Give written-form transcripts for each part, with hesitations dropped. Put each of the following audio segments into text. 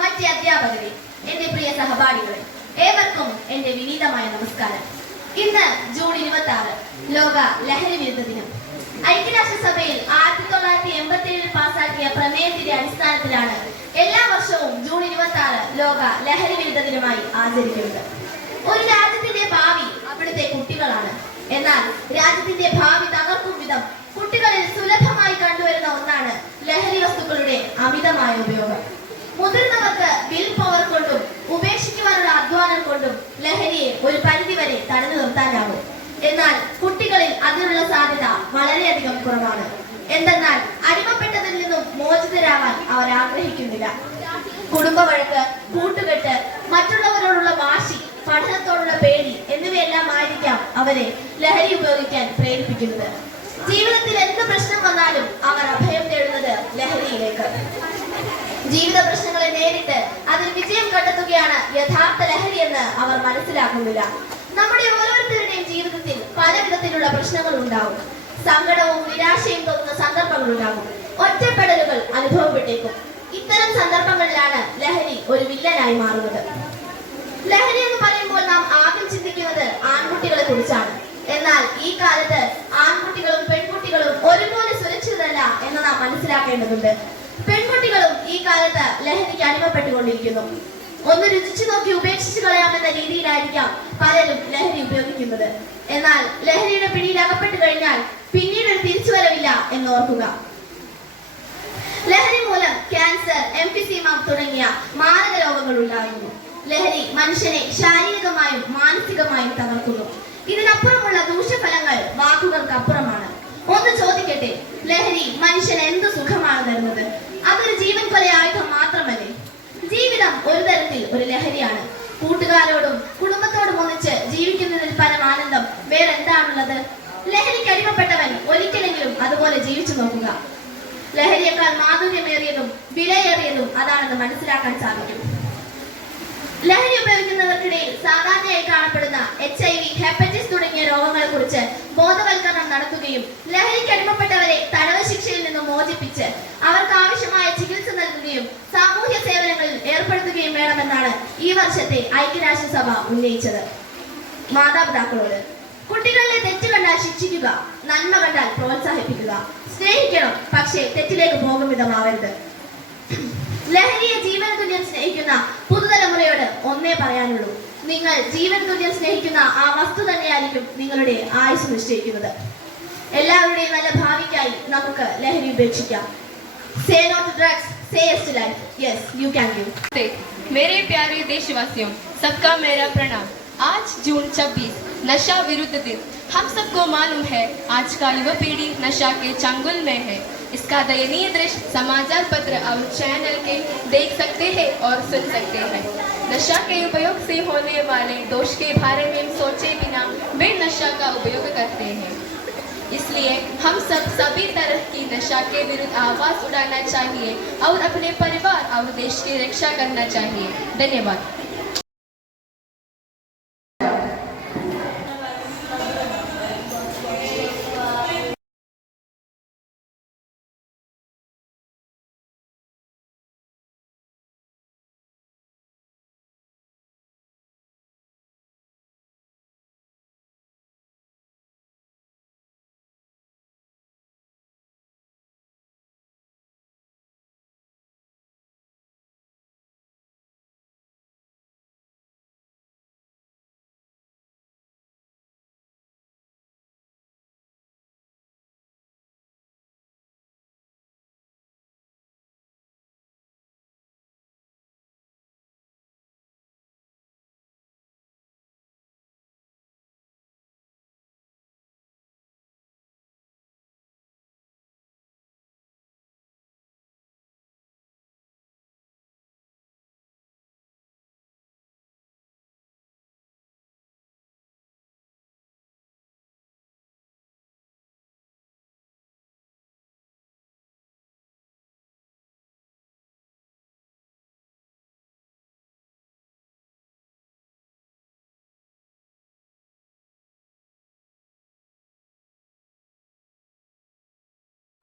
മറ്റ് അധ്യാപകരെ, എന്റെ പ്രിയ സഹപാഠികളെ, ഏവർക്കും എന്റെ വിനീതമായ നമസ്കാരം. ഇന്ന് ജൂൺ 26 ലോക ലഹരി വിരുദ്ധ ദിനം. ഐക്യരാഷ്ട്രസഭയിൽ 1987 പാസാക്കിയ പ്രമേയത്തിന്റെ അടിസ്ഥാനത്തിലാണ് എല്ലാ വർഷവും ജൂൺ 26 ലോക ലഹരി വിരുദ്ധ ദിനമായി ആചരിക്കുന്നത്. ഒരു രാജ്യത്തിന്റെ ഭാവി അവിടുത്തെ കുട്ടികളാണ്. എന്നാൽ രാജ്യത്തിന്റെ ഭാവി തകർക്കും വിധം കുട്ടികളിൽ സുലഭമായി കണ്ടുവരുന്ന ഒന്നാണ് ലഹരി വസ്തുക്കളുടെ അമിതമായ ഉപയോഗം. മുതിർന്നവർക്ക് വിൽ പവർ കൊണ്ടും ഉപേക്ഷിക്കുവാനുള്ള അധ്വാനം കൊണ്ടും ലഹരിയെ ഒരു പരിധിവരെ തടഞ്ഞു നിർത്താനാകും. എന്നാൽ കുട്ടികളിൽ അതിനുള്ള സാധ്യത വളരെയധികം കുറവാണ്. എന്തെന്നാൽ അടിമപ്പെട്ടതിൽ നിന്നും മോചിതരാവാൻ അവർ ആഗ്രഹിക്കുന്നില്ല. കുടുംബ വഴക്ക്, കൂട്ടുകെട്ട്, മറ്റുള്ളവരോടുള്ള വാശി, പഠനത്തോടുള്ള പേടി എന്നിവയെല്ലാം ആയിരിക്കാം അവരെ ലഹരി ഉപയോഗിക്കാൻ പ്രേരിപ്പിക്കുന്നത്. ജീവിതത്തിൽ എന്ത് പ്രശ്നം വന്നാലും അവർ അഭയം തേടുന്നത് ലഹരിയിലേക്ക്. ജീവിത പ്രശ്നങ്ങളെ നേരിട്ട് അതിൽ വിജയം കണ്ടെത്തുകയാണ് യഥാർത്ഥ ലഹരി എന്ന് അവർ മനസ്സിലാക്കുന്നില്ല. നമ്മുടെ ഓരോരുത്തരുടെയും ജീവിതത്തിൽ പല വിധത്തിലുള്ള പ്രശ്നങ്ങൾ ഉണ്ടാവും. സങ്കടവും നിരാശയും തോന്നുന്ന സന്ദർഭങ്ങൾ ഉണ്ടാകും. ഒറ്റപ്പെടലുകൾ അനുഭവപ്പെട്ടേക്കും. ഇത്തരം സന്ദർഭങ്ങളിലാണ് ലഹരി ഒരു വില്ലനായി മാറുന്നത്. ലഹരി എന്ന് പറയുമ്പോൾ നാം ആദ്യം ചിന്തിക്കുന്നത് ആൺകുട്ടികളെ കുറിച്ചാണ്. എന്നാൽ ഈ കാലത്ത് ആൺകുട്ടികളും പെൺകുട്ടികളും ഒരുപോലെ സുരക്ഷിതരല്ല എന്ന് നാം മനസ്സിലാക്കേണ്ടതുണ്ട്. പെൺകുട്ടികളും ഈ കാലത്ത് ലഹരിക്ക് അടിമപ്പെട്ടുകൊണ്ടിരിക്കുന്നു. ഒന്ന് രുചിച്ചു നോക്കി ഉപേക്ഷിച്ചു കളയാമെന്ന രീതിയിലായിരിക്കാം പലരും ലഹരി ഉപയോഗിക്കുന്നത്. എന്നാൽ ലഹരിയുടെ പിടിയിൽ അകപ്പെട്ടു കഴിഞ്ഞാൽ പിന്നീട് ഒരു തിരിച്ചുവരവില്ല എന്നോർക്കുക. ലഹരി മൂലം ക്യാൻസർ, എംഫിസീമ തുടങ്ങിയ മാരക രോഗങ്ങൾ ഉണ്ടാകുന്നു. ലഹരി മനുഷ്യനെ ശാരീരികമായും മാനസികമായും തകർക്കുന്നു. ഇതിനപ്പുറമുള്ള ദൂഷ്യഫലങ്ങൾ വാക്കുകൾക്ക് അപ്പുറമാണ്. ഒന്ന് ചോദിക്കട്ടെ, ലഹരി മനുഷ്യന് എന്ത് സുഖമാണ് തരുന്നത്? അതൊരു ജീവൻ കൊല ആയുധം മാത്രമല്ലേ? ജീവിതം ഒരു തരത്തിൽ ഒരു ലഹരിയാണ്. കൂട്ടുകാരോടും കുടുംബത്തോടും ഒന്നിച്ച് ജീവിക്കുന്നതിൽ പരമാനന്ദം വേറെന്താണുള്ളത്? ലഹരിക്ക് അടിമപ്പെട്ടവൻ ഒരിക്കലെങ്കിലും അതുപോലെ ജീവിച്ചു നോക്കുക. ലഹരിയേക്കാൾ മാധുര്യമേറിയതും വിലയേറിയതും അതാണെന്ന് മനസ്സിലാക്കാൻ സാധിക്കും. ലഹരി ഉപയോഗിക്കുന്നവർക്കിടയിൽ സാധാരണയായി കാണപ്പെടുന്ന HIV, ഹെപ്പറ്റൈറ്റിസ് തുടങ്ങിയ രോഗങ്ങളെ കുറിച്ച് ബോധവൽക്കരണം നടത്തുകയും ലഹരിക്ക് അടിമപ്പെട്ടവരെ തടവ് ശിക്ഷയിൽ നിന്നും മോചിപ്പിച്ച് അവർക്ക് ആവശ്യമായ ചികിത്സ നൽകുകയും സാമൂഹ്യ സേവനങ്ങളിൽ ഏർപ്പെടുത്തുകയും വേണമെന്നാണ് ഈ വർഷത്തെ ഐക്യരാഷ്ട്രസഭ ഉന്നയിച്ചത്. മാതാപിതാക്കളോട് കുട്ടികളെ തെറ്റ് കണ്ടാൽ ശിക്ഷിക്കുക, നന്മ കണ്ടാൽ പ്രോത്സാഹിപ്പിക്കുക. സ്നേഹിക്കണം, പക്ഷേ തെറ്റിലേക്ക് പോകും വിധമാവരുത്. ലഹരിയെ ജീവന തുല്യം സ്നേഹിക്കുന്ന പുതുതലമുറയോട് ഒന്നേ പറയാനുള്ളൂ: നിങ്ങൾ ജീവൻ തുല്യം സ്നേഹിക്കുന്ന ആ വസ്തു തന്നെയായിരിക്കും നിങ്ങളുടെ ആയുസ് നിശ്ചയിക്കുന്നത്. എല്ലാവരുടെയും നല്ല ഭാവിക്കായി നമുക്ക് ലഹരി ഉപേക്ഷിക്കാം. Say no to drugs, say yes to life. Yes, you can do. मेरे प्यारे देशवासियों, सबका मेरा प्रणाम. आज जून 26 नशा विरुद्ध दिन. हम सबको मालूम है आज का युवा पीढ़ी नशा के चंगुल में है. इसका दयनीय दृश्य समाचार पत्र और चैनल के देख सकते हैं और सुन सकते हैं. नशा के उपयोग से होने वाले दोष के बारे में सोचे बिना वे नशा का उपयोग करते हैं. इसलिए हम सब सभी तरह की नशा के विरुद्ध आवाज उठाना चाहिए और अपने परिवार और देश की रक्षा करना चाहिए. धन्यवाद.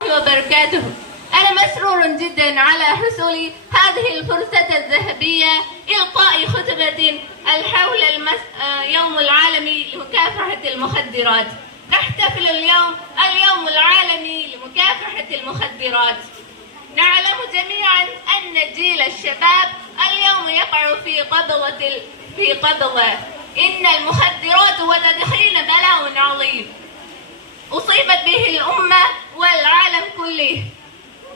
وبركاته. أنا مسرور جدا على حسن التواصل هذه الفرصة الذهبية إلقاء خطبة حول يوم العالمي لمكافحة المخدرات. نحتفل اليوم العالمي لمكافحة المخدرات. نعلم جميعا أن جيل الشباب اليوم يقع في قبضة إن المخدرات والتدخين بلاء عظيم أصيبت به الأمة والعالم كله،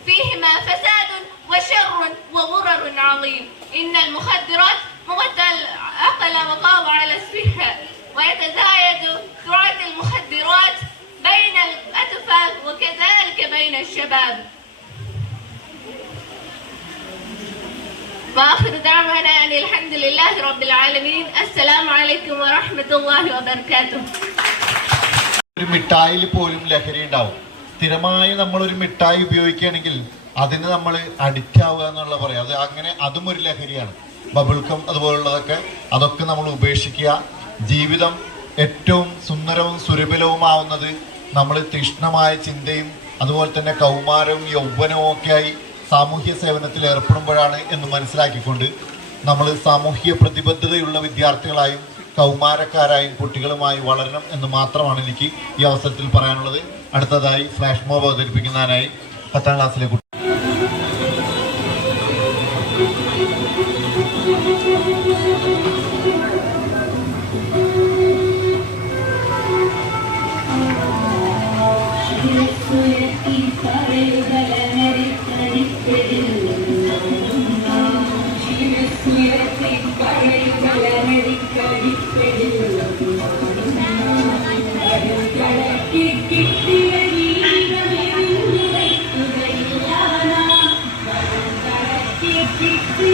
فيهما فساد وشر وضرر عظيم. إن المخدرات عقل وقاض على الصحة، ويتزايد سرعة المخدرات بين الأطفال وكذلك بين الشباب. وآخر دعوانا أن الحمد لله رب العالمين. السلام عليكم ورحمة الله وبركاته. ഒരു മിഠായിൽ പോലും ലഹരി ഉണ്ടാവും. സ്ഥിരമായി നമ്മളൊരു മിഠായി ഉപയോഗിക്കുകയാണെങ്കിൽ അതിന് നമ്മൾ അഡിക്റ്റ് ആവുക എന്നുള്ള പറയാം. അതും ഒരു ലഹരിയാണ്. ബബിൾക്കം അതൊക്കെ നമ്മൾ ഉപേക്ഷിക്കുക. ജീവിതം ഏറ്റവും സുന്ദരവും സുരഭിലവുമാവുന്നത് നമ്മൾ തീക്ഷ്ണമായ ചിന്തയും അതുപോലെ തന്നെ കൗമാരവും യൗവനവും ഒക്കെയായി സാമൂഹ്യ സേവനത്തിൽ ഏർപ്പെടുമ്പോഴാണ് എന്ന് മനസ്സിലാക്കിക്കൊണ്ട് നമ്മൾ സാമൂഹ്യ പ്രതിബദ്ധതയുള്ള വിദ്യാർത്ഥികളായും കൗമാരക്കാരായും കുട്ടികളുമായി വളരണം എന്ന് മാത്രമാണ് എനിക്ക് ഈ അവസരത്തിൽ പറയാനുള്ളത്. അടുത്തതായി ഫ്ലാഷ് മോബ് അവതരിപ്പിക്കുന്നതിനായി 10ാം ക്ലാസ്സിലെ കുട്ടി. Keep